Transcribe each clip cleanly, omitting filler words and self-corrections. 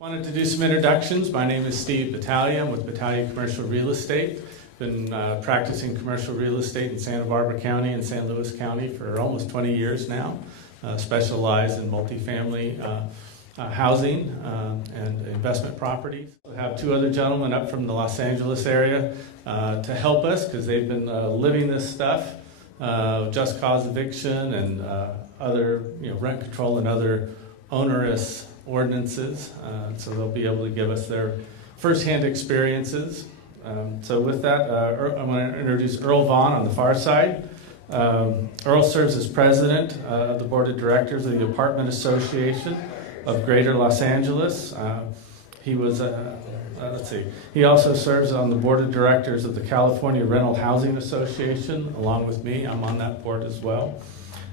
Wanted to do some introductions. My name is Steve Battaglia. I'm with Battaglia Commercial Real Estate. Been practicing commercial real estate in Santa Barbara County and San Luis County for almost 20 years now. Specialize in multifamily housing and investment properties. We have two other gentlemen up from the Los Angeles area to help us because they've been living this stuff, just cause eviction and other rent control and other onerous ordinances. So they'll be able to give us their firsthand experiences. So with that, I want to introduce Earl Vaughn on the far side. Earl serves as president of the board of directors of the Apartment Association of Greater Los Angeles. He was, he also serves on the board of directors of the California Rental Housing Association, along with me. I'm on that board as well.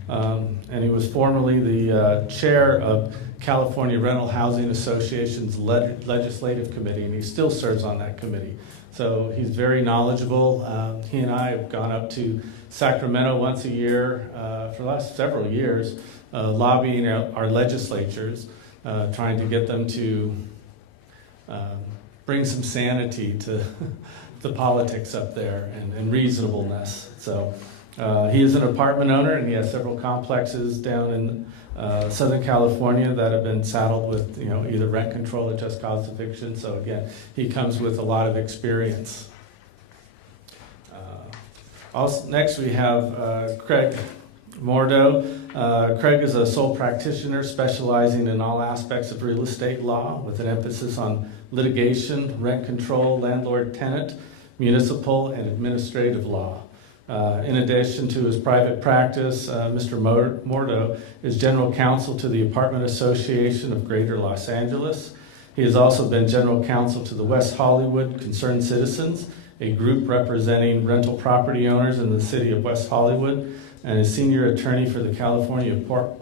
And he was formerly the chair of California Rental Housing Association's legislative committee, and he still serves on that committee. So he's very knowledgeable. He and I have gone up to Sacramento once a year for the last several years, lobbying our legislatures, trying to get them to bring some sanity to the politics up there and reasonableness. So he is an apartment owner, and he has several complexes down in Southern California that have been saddled with either rent control or just cause eviction. So again, he comes with a lot of experience. Also, next we have Craig Mordo. Craig is a sole practitioner specializing in all aspects of real estate law with an emphasis on litigation, rent control, landlord-tenant, municipal, and administrative law. In addition to his private practice, Mr. Mordo is general counsel to the Apartment Association of Greater Los Angeles. He has also been general counsel to the West Hollywood Concerned Citizens, a group representing rental property owners in the city of West Hollywood, and is senior attorney for the California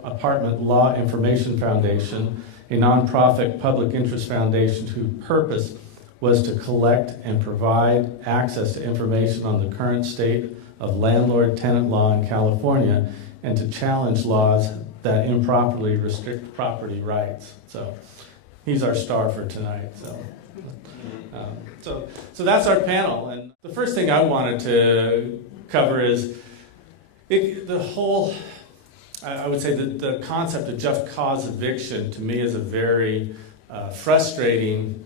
Apartment Law Information Foundation, a nonprofit public interest foundation whose purpose was to collect and provide access to information on the current state of landlord-tenant law in California and to challenge laws that improperly restrict property rights. So he's our star for tonight. So that's our panel. And the first thing I wanted to cover is I would say that the concept of just cause eviction to me is a very frustrating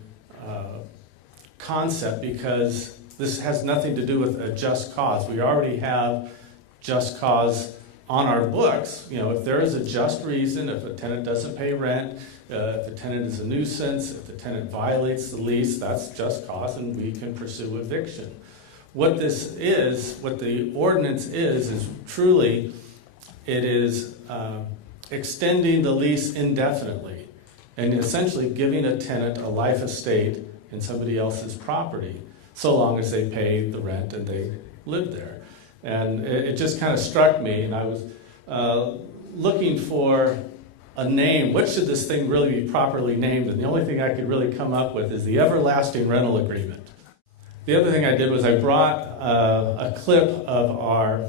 concept because this has nothing to do with a just cause. We already have just cause on our books. If there is a just reason, if a tenant doesn't pay rent, if a tenant is a nuisance, if the tenant violates the lease, that's just cause and we can pursue eviction. What the ordinance is truly, it is extending the lease indefinitely and essentially giving a tenant a life estate in somebody else's property, so long as they pay the rent and they live there. And it just kind of struck me, and I was looking for a name. What should this thing really be properly named? And the only thing I could really come up with is the Everlasting Rental Agreement. The other thing I did was I brought a clip of our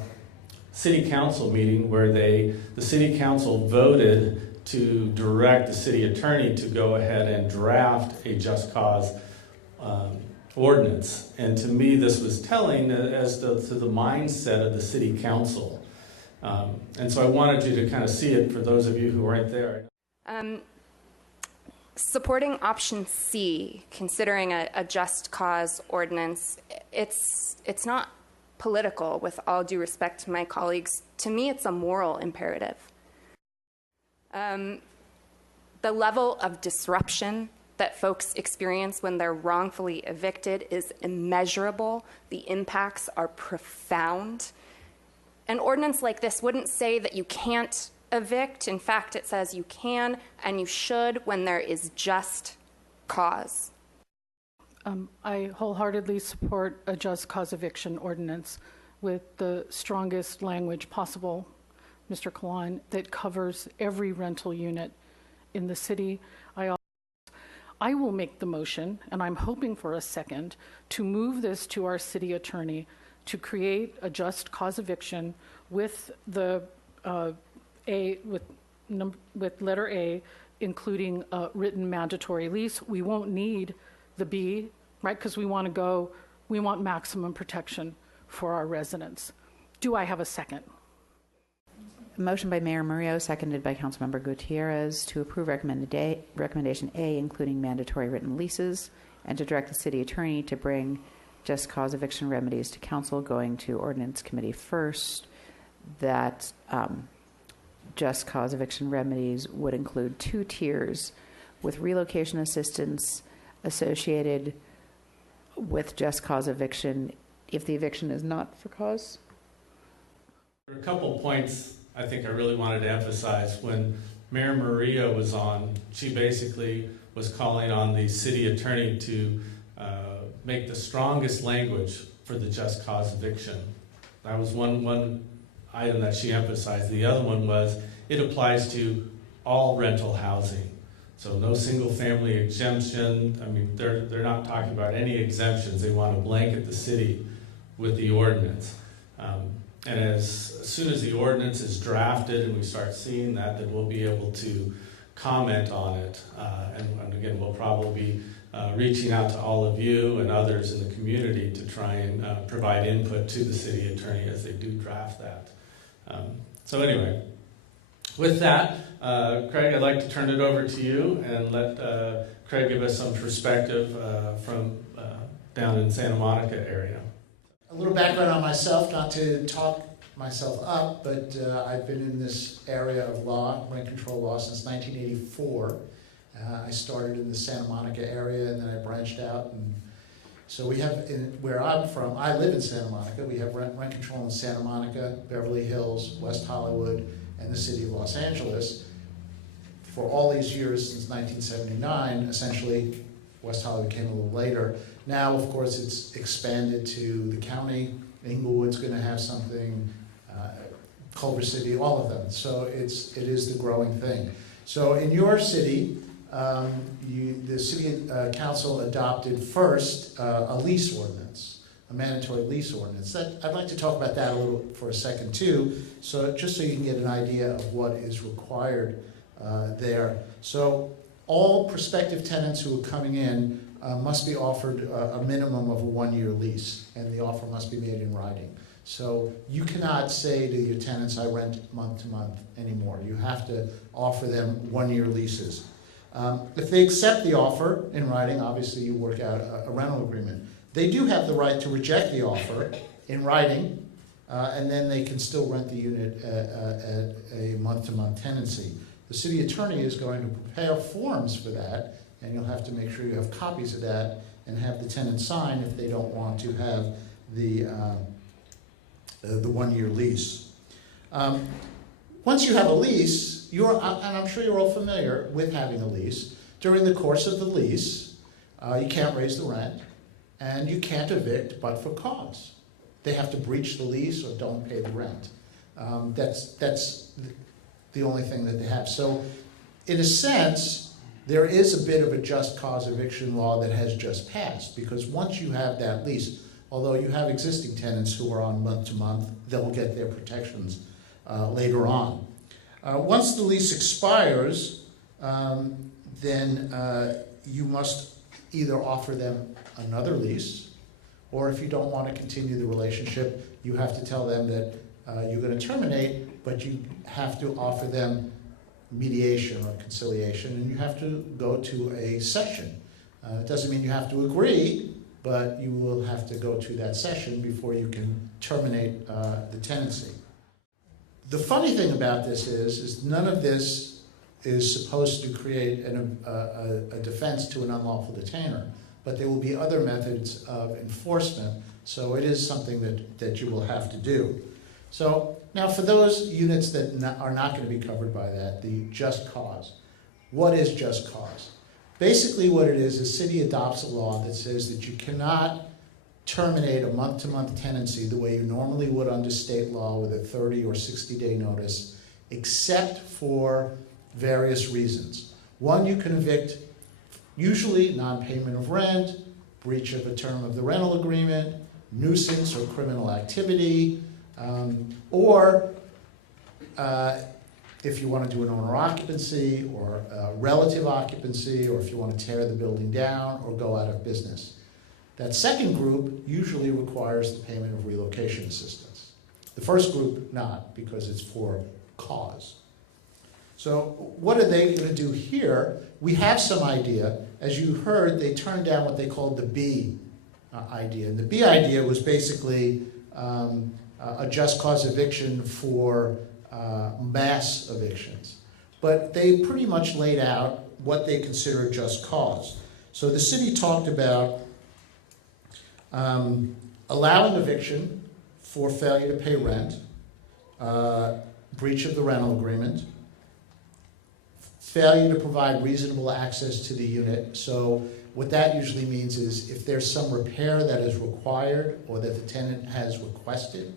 city council meeting where the city council voted to direct the city attorney to go ahead and draft a just cause ordinance. And to me, this was telling as to the mindset of the city council. And so I wanted you to kind of see it for those of you who weren't there. Supporting option C, considering a just cause ordinance, it's not political, with all due respect to my colleagues. To me, it's a moral imperative. The level of disruption that folks experience when they're wrongfully evicted is immeasurable. The impacts are profound. An ordinance like this wouldn't say that you can't evict. In fact, it says you can and you should when there is just cause. I wholeheartedly support a just cause eviction ordinance with the strongest language possible, Mr. Kalan, that covers every rental unit in the city. I will make the motion, and I'm hoping for a second, to move this to our city attorney to create a just cause eviction with the with letter A including a written mandatory lease. We won't need the B, right? Because we want maximum protection for our residents. Do I have a second? Motion by Mayor Murillo, seconded by Councilmember Gutierrez, to approve recommendation A, including mandatory written leases, and to direct the city attorney to bring just cause eviction remedies to council, going to ordinance committee first. That just cause eviction remedies would include 2 tiers with relocation assistance associated with just cause eviction if the eviction is not for cause. There are a couple points I think I really wanted to emphasize. When Mayor Murillo was on, she basically was calling on the city attorney to make the strongest language for the just cause eviction. That was one item that she emphasized. The other one was it applies to all rental housing. So no single family exemption. I mean, they're not talking about any exemptions. They want to blanket the city with the ordinance. And as soon as the ordinance is drafted and we start seeing that, then we'll be able to comment on it. And again, we'll probably be reaching out to all of you and others in the community to try and provide input to the city attorney as they do draft that. So anyway, with that, Craig, I'd like to turn it over to you and let Craig give us some perspective from down in Santa Monica area. A little background on myself, not to talk myself up, but I've been in this area of law, rent control law, since 1984. I started in the Santa Monica area, and then I branched out. And so we have, where I'm from, I live in Santa Monica. We have rent control in Santa Monica, Beverly Hills, West Hollywood, and the city of Los Angeles. For all these years, since 1979, essentially, West Hollywood came a little later. Now, of course, it's expanded to the county. Inglewood's going to have something, Culver City, all of them. So it is the growing thing. So in your city, the city council adopted first a lease ordinance, a mandatory lease ordinance. I'd like to talk about that a little for a second too, so just so you can get an idea of what is required there. So all prospective tenants who are coming in must be offered a minimum of a 1-year lease, and the offer must be made in writing. So you cannot say to your tenants, I rent month to month anymore. You have to offer them 1-year leases. If they accept the offer in writing, obviously you work out a rental agreement. They do have the right to reject the offer in writing, and then they can still rent the unit at a month-to-month tenancy. The city attorney is going to prepare forms for that, and you'll have to make sure you have copies of that and have the tenant sign if they don't want to have the 1-year lease. Once you have a lease, and I'm sure you're all familiar with having a lease, during the course of the lease, you can't raise the rent, and you can't evict but for cause. They have to breach the lease or don't pay the rent. That's the only thing that they have. So, in a sense, there is a bit of a just cause eviction law that has just passed, because once you have that lease, although you have existing tenants who are on month to month, they'll get their protections later on. Once the lease expires, then you must either offer them another lease, or if you don't want to continue the relationship, you have to tell them that you're going to terminate, but you have to offer them mediation or conciliation, and you have to go to a session. It doesn't mean you have to agree, but you will have to go to that session before you can terminate the tenancy. The funny thing about this is none of this is supposed to create a defense to an unlawful detainer, but there will be other methods of enforcement, so it is something that you will have to do. So now for those units that are not going to be covered by that, the just cause. What is just cause? Basically what it is, the city adopts a law that says that you cannot terminate a month-to-month tenancy the way you normally would under state law with a 30 or 60-day notice, except for various reasons. One, you can evict usually non-payment of rent, breach of a term of the rental agreement, nuisance or criminal activity, or if you want to do an owner occupancy or a relative occupancy, or if you want to tear the building down or go out of business. That second group usually requires the payment of relocation assistance. The first group not, because it's for cause. So what are they going to do here? We have some idea. As you heard, they turned down what they called the B idea. And the B idea was basically a just cause eviction for mass evictions. But they pretty much laid out what they consider just cause. So the city talked about allowing eviction for failure to pay rent, breach of the rental agreement, failure to provide reasonable access to the unit. So what that usually means is if there's some repair that is required or that the tenant has requested,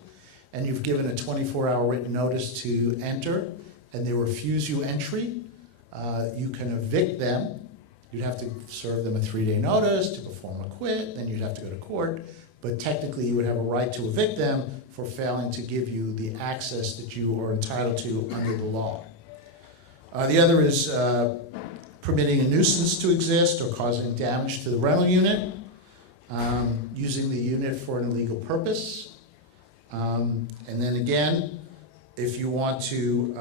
and you've given a 24-hour written notice to enter, and they refuse you entry, you can evict them. You'd have to serve them a 3-day notice to perform a quit, then you'd have to go to court, but technically you would have a right to evict them for failing to give you the access that you are entitled to under the law. The other is permitting a nuisance to exist or causing damage to the rental unit, using the unit for an illegal purpose. And then again, if you want to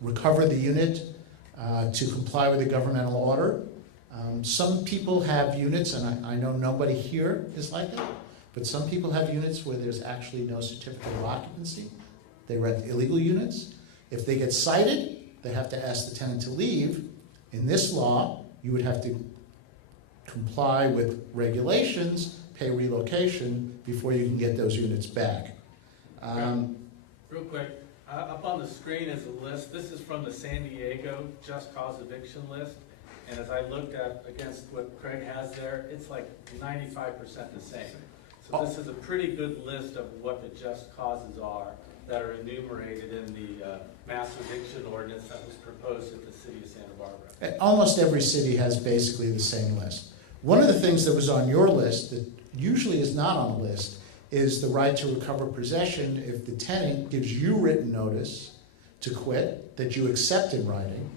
recover the unit to comply with a governmental order. Some people have units, and I know nobody here is like that, but some people have units where there's actually no certificate of occupancy. They rent illegal units. If they get cited, they have to ask the tenant to leave. In this law, you would have to comply with regulations, pay relocation before you can get those units back. Real quick, up on the screen is a list. This is from the San Diego Just Cause Eviction list. And as I looked at against what Craig has there, it's like 95% the same. So this is a pretty good list of what the just causes are that are enumerated in the mass eviction ordinance that was proposed at the city of Santa Barbara. Almost every city has basically the same list. One of the things that was on your list that usually is not on the list is the right to recover possession if the tenant gives you written notice to quit that you accept in writing.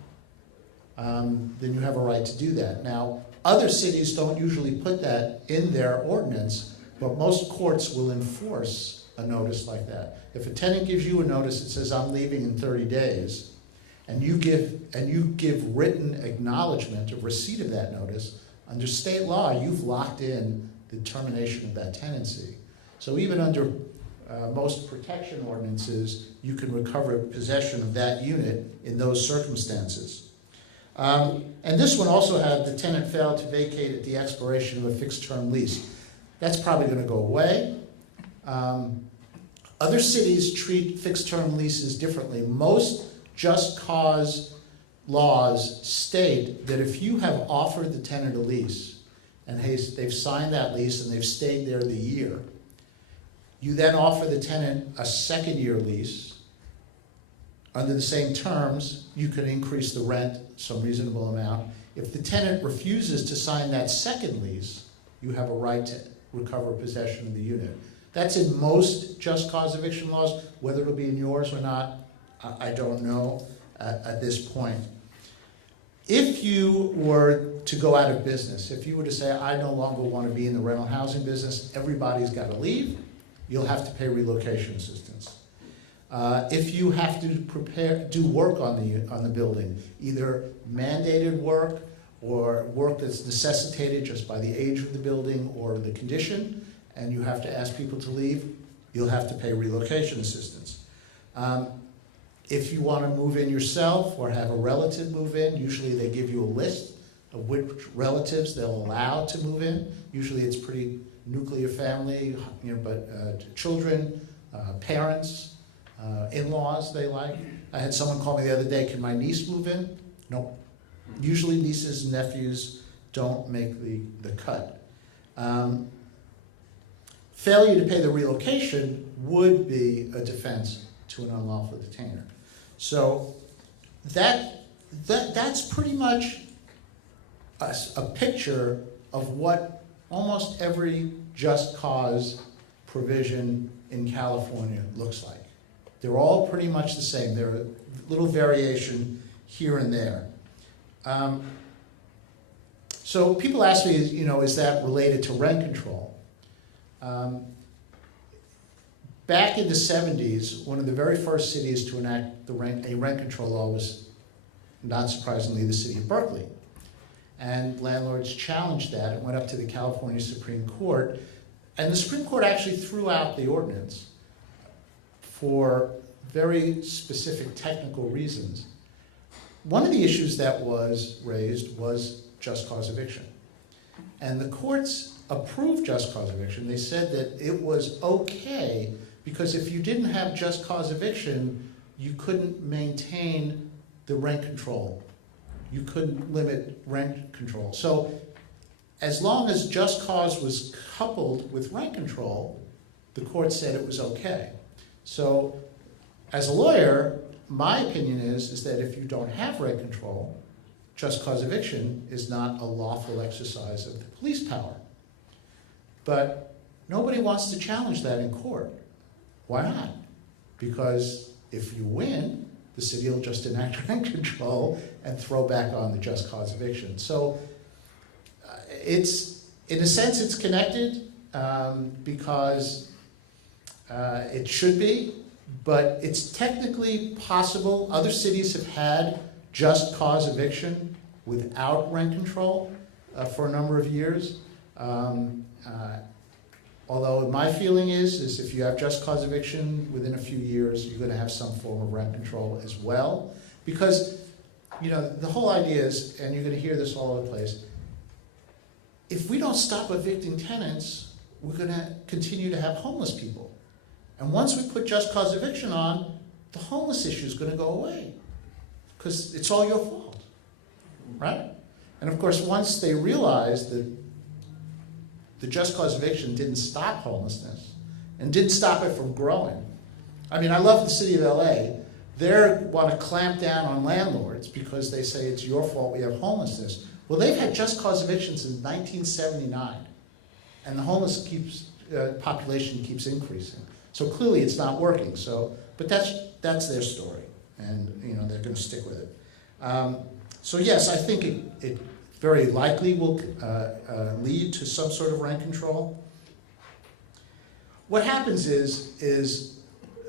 Then you have a right to do that. Now, other cities don't usually put that in their ordinance, but most courts will enforce a notice like that. If a tenant gives you a notice that says, I'm leaving in 30 days, and you give written acknowledgement of receipt of that notice, under state law, you've locked in the termination of that tenancy. So even under most protection ordinances, you can recover possession of that unit in those circumstances. And this one also had the tenant failed to vacate at the expiration of a fixed-term lease. That's probably going to go away. Other cities treat fixed-term leases differently. Most just cause laws state that if you have offered the tenant a lease and they've signed that lease and they've stayed there the year, you then offer the tenant a second-year lease. Under the same terms, you can increase the rent some reasonable amount. If the tenant refuses to sign that second lease, you have a right to recover possession of the unit. That's in most just cause eviction laws. Whether it'll be in yours or not, I don't know at this point. If you were to go out of business, if you were to say, I no longer want to be in the rental housing business, everybody's got to leave, you'll have to pay relocation assistance. If you have to do work on the building, either mandated work or work that's necessitated just by the age of the building or the condition, and you have to ask people to leave, you'll have to pay relocation assistance. If you want to move in yourself or have a relative move in, usually they give you a list of which relatives they'll allow to move in. Usually it's pretty nuclear family, but children, parents, in-laws they like. I had someone call me the other day, can my niece move in? Nope. Usually nieces and nephews don't make the cut. Failure to pay the relocation would be a defense to an unlawful detainer. So that's pretty much a picture of what almost every just cause provision in California looks like. They're all pretty much the same. little variation here and there. So people ask me, is that related to rent control? Back in the 70s, one of the very first cities to enact a rent control law was, not surprisingly, the city of Berkeley. And landlords challenged that. It went up to the California Supreme Court. And the Supreme Court actually threw out the ordinance for very specific technical reasons. One of the issues that was raised was just cause eviction. And the courts approved just cause eviction. They said that it was okay because if you didn't have just cause eviction, you couldn't maintain the rent control. You couldn't limit rent control. So as long as just cause was coupled with rent control, the court said it was okay. So as a lawyer, my opinion is that if you don't have rent control, just cause eviction is not a lawful exercise of the police power. But nobody wants to challenge that in court. Why not? Because if you win, the city will just enact rent control and throw back on the just cause eviction. So it's, in a sense, it's connected because it should be, but it's technically possible. Other cities have had just cause eviction without rent control for a number of years. Although my feeling is if you have just cause eviction within a few years, you're going to have some form of rent control as well. Because, the whole idea is, and you're going to hear this all over the place, if we don't stop evicting tenants, we're going to continue to have homeless people. And once we put just cause eviction on, the homeless issue is going to go away. Because it's all your fault, right? And of course, once they realize that the just cause eviction didn't stop homelessness and didn't stop it from growing. I mean, I love the city of LA. They want to clamp down on landlords because they say it's your fault we have homelessness. Well, they've had just cause eviction since 1979, and the homeless population keeps increasing. So clearly it's not working. But that's their story, and they're going to stick with it. So yes, I think it very likely will lead to some sort of rent control. What happens is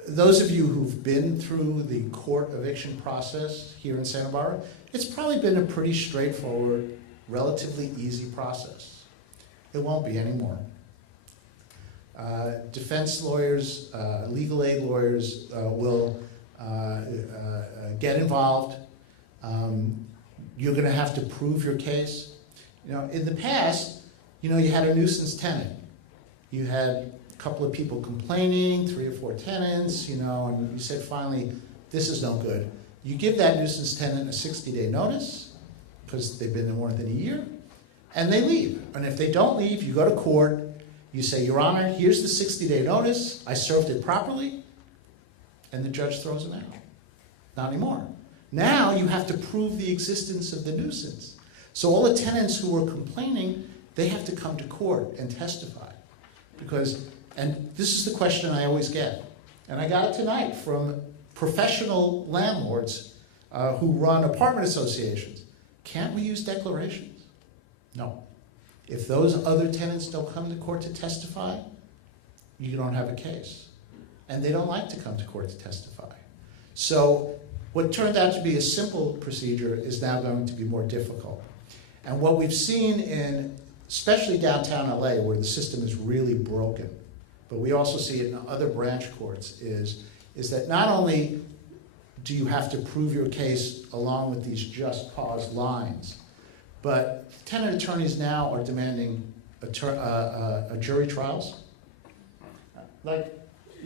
those of you who've been through the court eviction process here in Santa Barbara, it's probably been a pretty straightforward, relatively easy process. It won't be anymore. Defense lawyers, legal aid lawyers will get involved. You're going to have to prove your case. In the past, you had a nuisance tenant. You had a couple of people complaining, 3 or 4 tenants, and you said finally, this is no good. You give that nuisance tenant a 60-day notice because they've been there more than a year, and they leave. And if they don't leave, you go to court. You say, Your Honor, here's the 60-day notice. I served it properly, and the judge throws them out. Not anymore. Now you have to prove the existence of the nuisance. So all the tenants who were complaining, they have to come to court and testify. And this is the question I always get. And I got it tonight from professional landlords who run apartment associations. Can't we use declarations? No. If those other tenants don't come to court to testify, you don't have a case. And they don't like to come to court to testify. So what turned out to be a simple procedure is now going to be more difficult. And what we've seen in, especially downtown LA, where the system is really broken, but we also see it in other branch courts, is that not only do you have to prove your case along with these just cause lines, but tenant attorneys now are demanding jury trials. Like,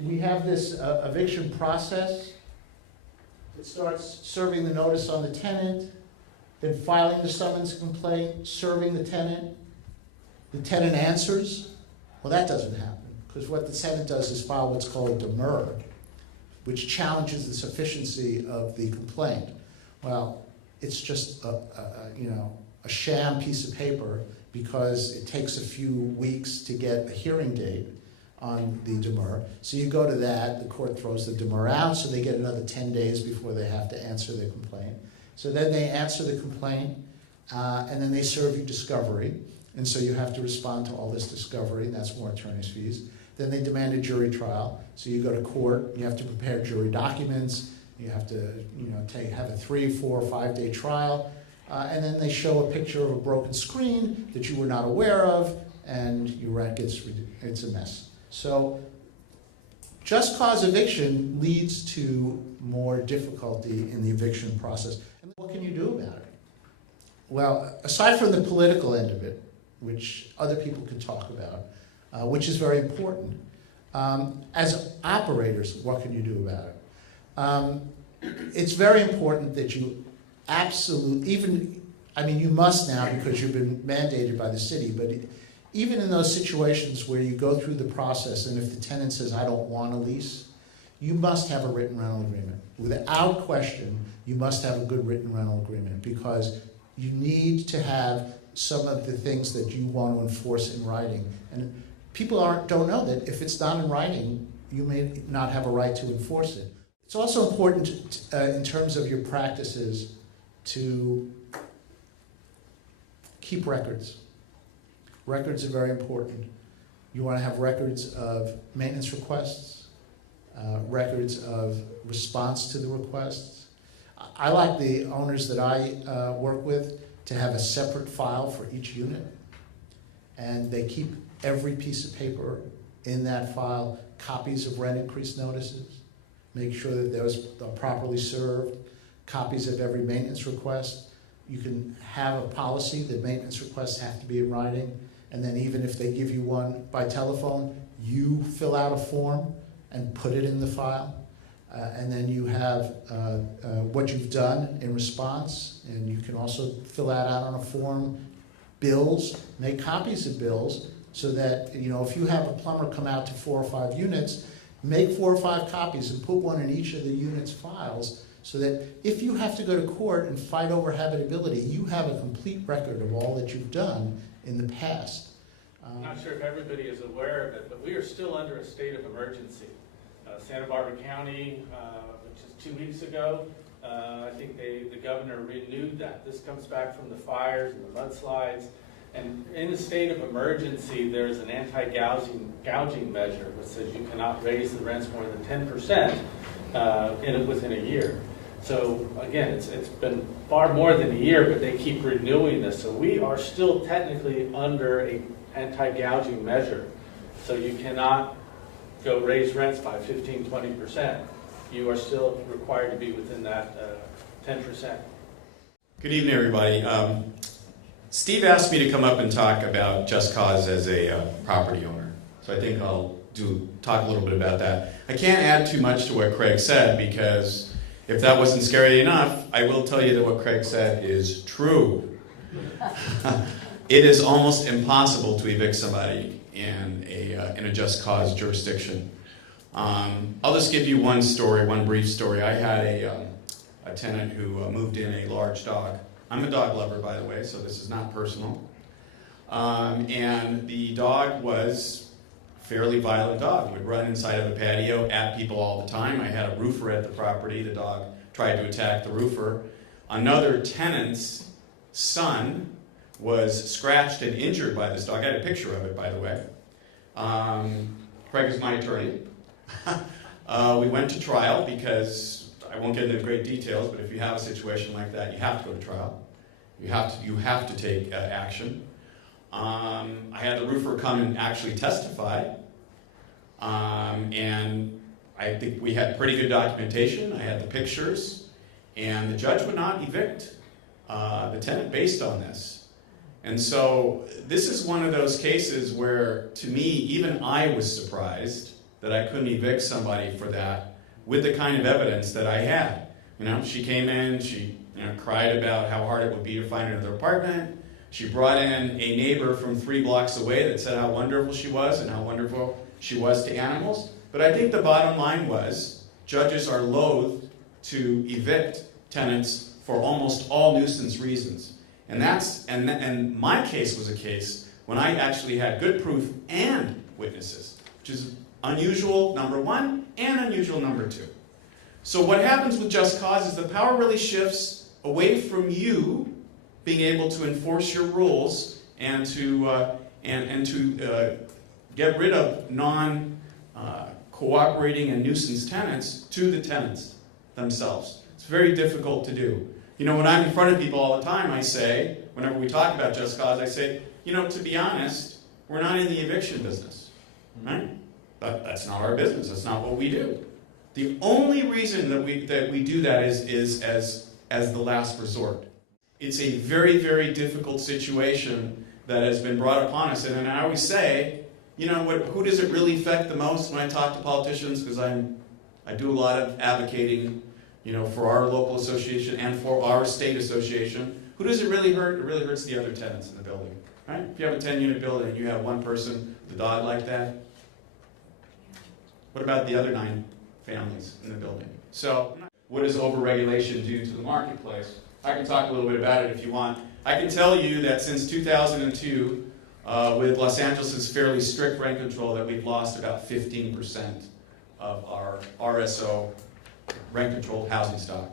we have this eviction process. It starts serving the notice on the tenant, then filing the summons complaint, serving the tenant. The tenant answers. Well, that doesn't happen, because what the tenant does is file what's called a demur, which challenges the sufficiency of the complaint. Well, it's just a sham piece of paper because it takes a few weeks to get a hearing date. on the demur. So you go to that, the court throws the demur out, so they get another 10 days before they have to answer their complaint. So then they answer the complaint, and then they serve you discovery. And so you have to respond to all this discovery, and that's more attorney's fees. Then they demand a jury trial. So you go to court, you have to prepare jury documents, you have to have a 3, 4, 5 day trial, and then they show a picture of a broken screen that you were not aware of, and your rent it's a mess. So just cause eviction leads to more difficulty in the eviction process. And what can you do about it? Well, aside from the political end of it, which other people can talk about, which is very important, as operators, what can you do about it? It's very important that you you must now because you've been mandated by the city, but even in those situations where you go through the process and if the tenant says, I don't want a lease, you must have a written rental agreement. Without question, you must have a good written rental agreement because you need to have some of the things that you want to enforce in writing. And people don't know that if it's not in writing, you may not have a right to enforce it. It's also important in terms of your practices to keep records. Records are very important. You want to have records of maintenance requests, records of response to the requests. I like the owners that I work with to have a separate file for each unit, and they keep every piece of paper in that file, copies of rent increase notices, make sure that those are properly served, copies of every maintenance request. You can have a policy that maintenance requests have to be in writing, and then even if they give you one by telephone, you fill out a form and put it in the file. And then you have what you've done in response, and you can also fill that out on a form. Bills, make copies of bills so that, if you have a plumber come out to 4 or 5 units, make 4 or 5 copies and put one in each of the units' files so that if you have to go to court and fight over habitability, you have a complete record of all that you've done in the past. I'm not sure if everybody is aware of it, but we are still under a state of emergency. Santa Barbara County, which is 2 weeks ago, I think the governor renewed that. This comes back from the fires and the mudslides. And in a state of emergency, there's an anti-gouging measure which says you cannot raise the rents more than 10% within a year. So again, it's been far more than a year, but they keep renewing this. So we are still technically under an anti-gouging measure. So you cannot go raise rents by 15, 20%. You are still required to be within that 10%. Good evening, everybody. Steve asked me to come up and talk about just cause as a property owner. So I think I'll talk a little bit about that. I can't add too much to what Craig said because if that wasn't scary enough, I will tell you that what Craig said is true. It is almost impossible to evict somebody in a just cause jurisdiction. I'll just give you one brief story. I had a tenant who moved in a large dog. I'm a dog lover, by the way, so this is not personal. And the dog was a fairly violent dog. He would run inside of a patio at people all the time. I had a roofer at the property. The dog tried to attack the roofer. Another tenant's son was scratched and injured by this dog. I had a picture of it, by the way. Craig is my attorney. We went to trial because I won't get into great details, but if you have a situation like that, you have to go to trial. You have to take action. I had the roofer come and actually testify, and I think we had pretty good documentation. I had the pictures, and the judge would not evict the tenant based on this. And so this is one of those cases where, to me, even I was surprised that I couldn't evict somebody for that with the kind of evidence that I had. She came in, she cried about how hard it would be to find another apartment. She brought in a neighbor from 3 blocks away that said how wonderful she was and how wonderful she was to animals. But I think the bottom line was judges are loath to evict tenants for almost all nuisance reasons. And my case was a case when I actually had good proof and witnesses. which is unusual, number one, and unusual, number two. So what happens with just cause is the power really shifts away from you being able to enforce your rules and to get rid of non-cooperating and nuisance tenants to the tenants themselves. It's very difficult to do. You know, when I'm in front of people all the time, I say, whenever we talk about just cause, I say, you know, to be honest, we're not in the eviction business, right? That's not our business. That's not what we do. The only reason that we do that is as the last resort. It's a very, very difficult situation that has been brought upon us. And I always say, you know, who does it really affect the most when I talk to politicians? Because I do a lot of advocating, you know, for our local association and for our state association. Who does it really hurt? It really hurts the other tenants in the building, right? If you have a 10-unit building and you have one person with a dog like that, what about the other 9 families in the building? So, what does overregulation do to the marketplace? I can talk a little bit about it if you want. I can tell you that since 2002, with Los Angeles' fairly strict rent control, that we've lost about 15% of our RSO rent-controlled housing stock.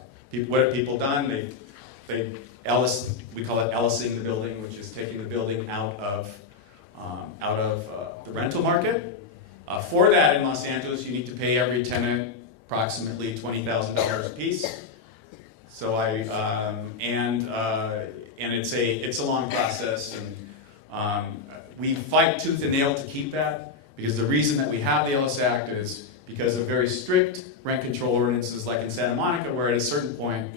What have people done? We call it Ellising the building, which is taking the building out of the rental market. For that in Los Angeles, you need to pay every tenant approximately $20,000 a piece. So and it's a long process, and we fight tooth and nail to keep that, because the reason that we have the Ellis Act is because of very strict rent control ordinances, like in Santa Monica, where at a certain point,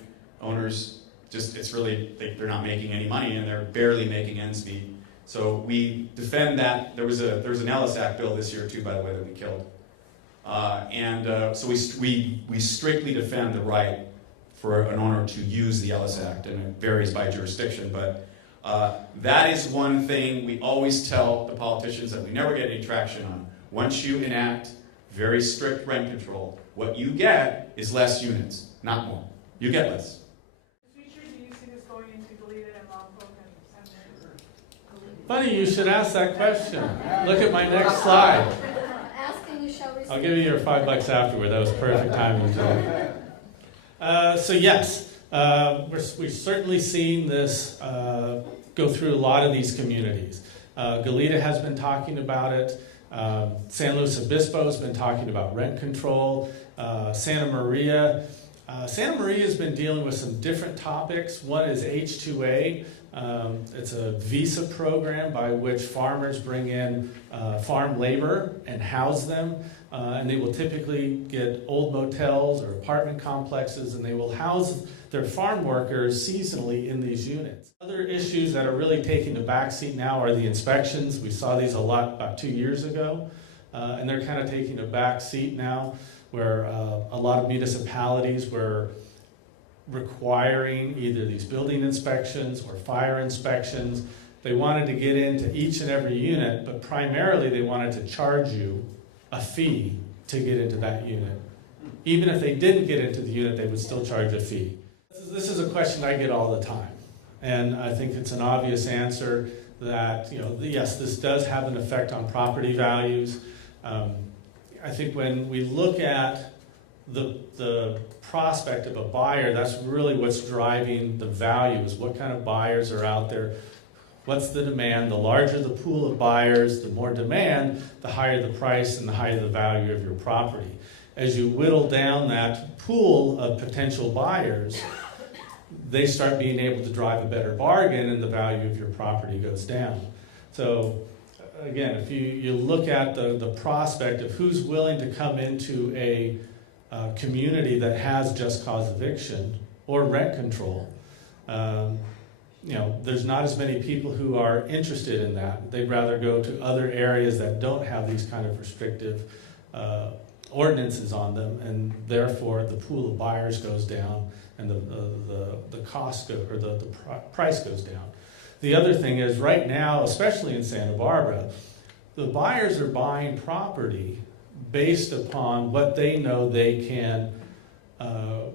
owners they're not making any money and they're barely making ends meet. So we defend that. There was an Ellis Act bill this year too, by the way, that we killed. So we strictly defend the right for an owner to use the Ellis Act, and it varies by jurisdiction. But that is one thing we always tell the politicians that we never get any traction on. Once you enact very strict rent control, what you get is less units, not more. You get less. In the future, do you see this going into Goleta and Lompoc and San Funny you should ask that question. Look at my next slide. Asking you shall receive. I'll give you your $5 afterward. That was perfect timing, Joe. So yes, we've certainly seen this go through a lot of these communities. Goleta has been talking about it. San Luis Obispo has been talking about rent control. Santa Maria has been dealing with some different topics. One is H-2A. It's a visa program by which farmers bring in farm labor and house them. And they will typically get old motels or apartment complexes, and they will house their farm workers seasonally in these units. Other issues that are really taking the backseat now are the inspections. We saw these a lot about 2 years ago, and they're kind of taking a back seat now, where a lot of municipalities were requiring either these building inspections or fire inspections. They wanted to get into each and every unit, but primarily they wanted to charge you a fee to get into that unit. Even if they didn't get into the unit, they would still charge a fee. This is a question I get all the time, and I think it's an obvious answer that, you know, yes, this does have an effect on property values. I think when we look at the prospect of a buyer, that's really what's driving the value, is what kind of buyers are out there. What's the demand? The larger the pool of buyers, the more demand, the higher the price and the higher the value of your property. As you whittle down that pool of potential buyers, they start being able to drive a better bargain, and the value of your property goes down. So again, if you look at the prospect of who's willing to come into a community that has just cause eviction or rent control, you know, there's not as many people who are interested in that. They'd rather go to other areas that don't have these kind of restrictive ordinances on them, and therefore the pool of buyers goes down, and the cost or the price goes down. The other thing is, right now, especially in Santa Barbara, the buyers are buying property based upon what they know they can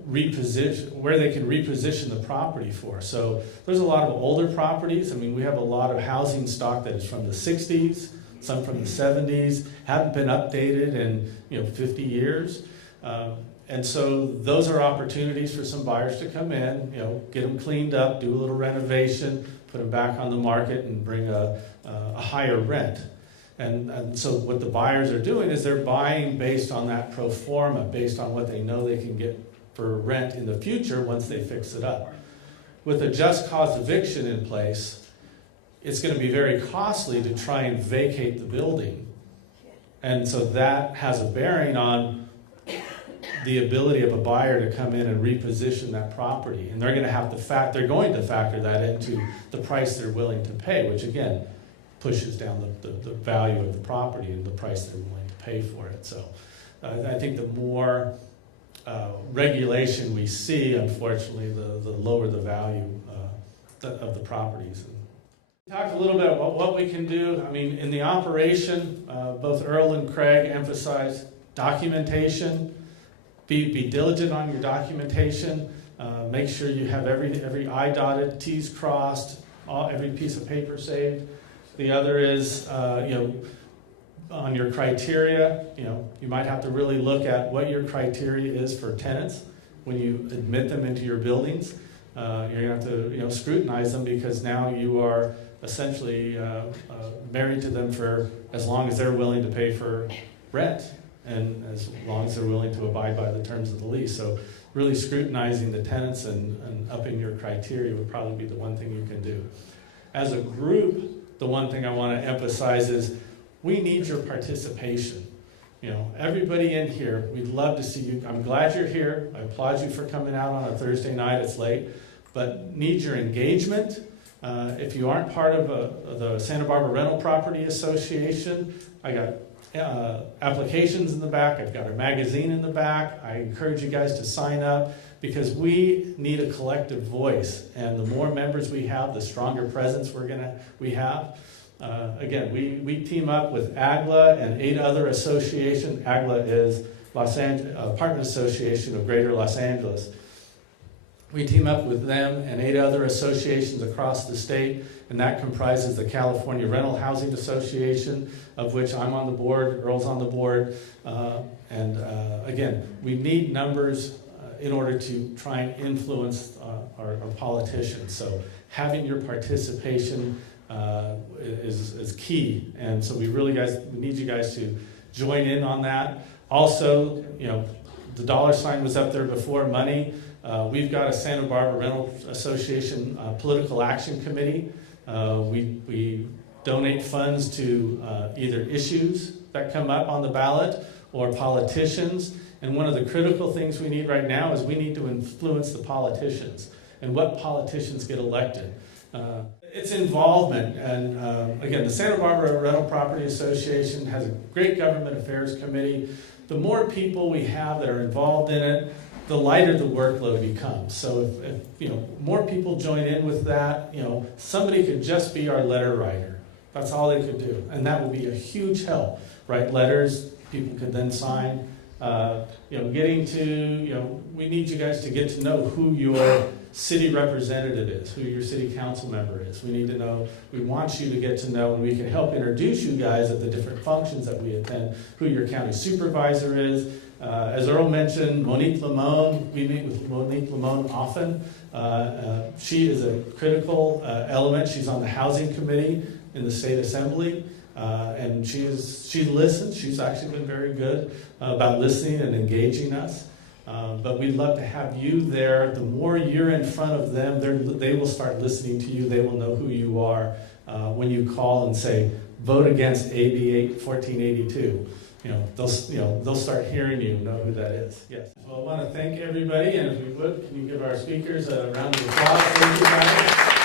reposition, where they can reposition the property for. So there's a lot of older properties. I mean, we have a lot of housing stock that is from the 60s, some from the 70s, haven't been updated in 50 years. And so those are opportunities for some buyers to come in, get them cleaned up, do a little renovation, put them back on the market, and bring a higher rent. And so what the buyers are doing is they're buying based on that pro forma, based on what they know they can get for rent in the future once they fix it up. With a just cause eviction in place, it's going to be very costly to try and vacate the building. And so that has a bearing on the ability of a buyer to come in and reposition that property. And they're going to have to factor that into the price they're willing to pay, which again pushes down the value of the property and the price they're willing to pay for it. So I think the more regulation we see, unfortunately, the lower the value of the properties. We talked a little bit about what we can do. I mean, in the operation, both Earl and Craig emphasized documentation. Be diligent on your documentation. Make sure you have every I dotted, T's crossed, every piece of paper saved. The other is, on your criteria, you might have to really look at what your criteria is for tenants when you admit them into your buildings. You're going to have to, scrutinize them, because now you are essentially married to them for as long as they're willing to pay for rent, and as long as they're willing to abide by the terms of the lease. So really scrutinizing the tenants and upping your criteria would probably be the one thing you can do. As a group, the one thing I want to emphasize is we need your participation. Everybody in here, we'd love to see you. I'm glad you're here. I applaud you for coming out on a Thursday night. It's late, but need your engagement. If you aren't part of the Santa Barbara Rental Property Association, I got applications in the back. I've got a magazine in the back. I encourage you guys to sign up, because we need a collective voice, and the more members we have, the stronger presence we have. Again, we team up with AGLA and 8 other associations. AGLA is Apartment Association of Greater Los Angeles. We team up with them and 8 other associations across the state, and that comprises the California Rental Housing Association, of which I'm on the board, Earl's on the board. Again, we need numbers in order to try and influence our politicians. So having your participation is key. And so we need you guys to join in on that. Also, the dollar sign was up there before, money. We've got a Santa Barbara Rental Association political action committee. We donate funds to either issues that come up on the ballot or politicians. And one of the critical things we need right now is we need to influence the politicians and what politicians get elected. It's involvement. And again, the Santa Barbara Rental Property Association has a great government affairs committee. The more people we have that are involved in it, the lighter the workload becomes. So if more people join in with that, somebody could just be our letter writer. That's all they could do. And that would be a huge help. Write letters, people could then sign. We need you guys to get to know who your city representative is, who your city council member is. We want you to get to know, and we can help introduce you guys at the different functions that we attend, who your county supervisor is. As Earl mentioned, Monique Limon, we meet with Monique Limon often. She is a critical element. She's on the housing committee in the state assembly. And she listens. She's actually been very good about listening and engaging us. But we'd love to have you there. The more you're in front of them, they will start listening to you. They will know who you are when you call and say, vote against AB 1482. They'll start hearing you, know who that is. Yes. Well, I want to thank everybody, and if we would, can you give our speakers a round of applause? Thank you, guys.